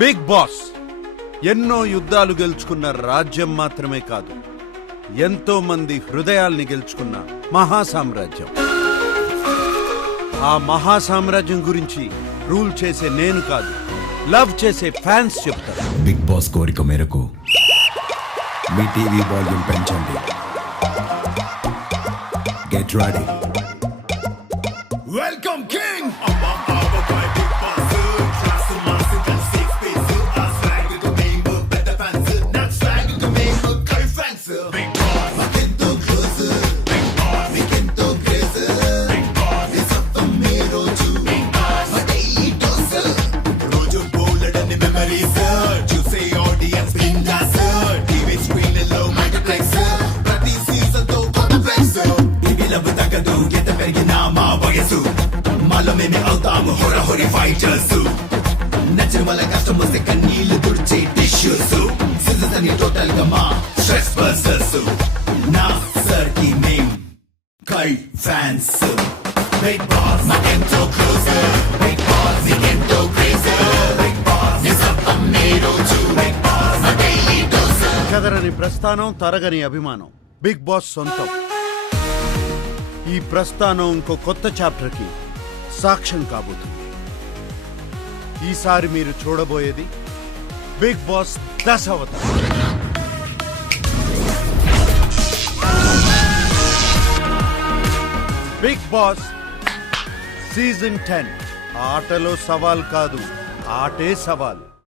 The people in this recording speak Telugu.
బిగ్ బాస్ ఎన్నో యుద్ధాలు గెలుచుకున్న రాజ్యం మాత్రమే కాదు, ఎంతో మంది హృదయాల్ని గెలుచుకున్న మహాసామ్రాజ్యం. ఆ మహాసామ్రాజ్యం గురించి రూల్ చేసే నేను కాదు, లవ్ చేసే ఫ్యాన్స్ చెప్తారు. బిగ్ బాస్ కోరిక మేరకు మీ టీవీ వాల్యూమ్ పెంచండి. Get ready. Welcome king. అవుతాము హొరహొరి ఫైటర్స్. నచ్చిన వాళ్ళ కష్టం వస్తే కన్నీళ్లు తుడిచే టిష్యూస్. సిజర్స్ అని టోటల్ గా మా స్ట్రెస్ బస్టర్స్. నా సర్ కి మేం కై ఫ్యాన్స్. బిగ్ బాస్ ఎంతో క్లోజర్. బిగ్ బాస్ ఎంతో క్రేజర్. బిగ్ బాస్ నిజం మీరు చూ. Bigg Boss daily dose. చెదరని ప్రస్థానం, తరగని అభిమానం బిగ్ బాస్ సొంతం. ఈ ప్రస్థానం ఇంకో కొత్త చాప్టర్కి సాక్ష్యం కాబోతుంది. ఈసారి మీరు చూడబోయేది బిగ్ బాస్ 10వ అవతారం. Bigg Boss season 10. ఆటలో సవాల్ కాదు, ఆటే సవాల్.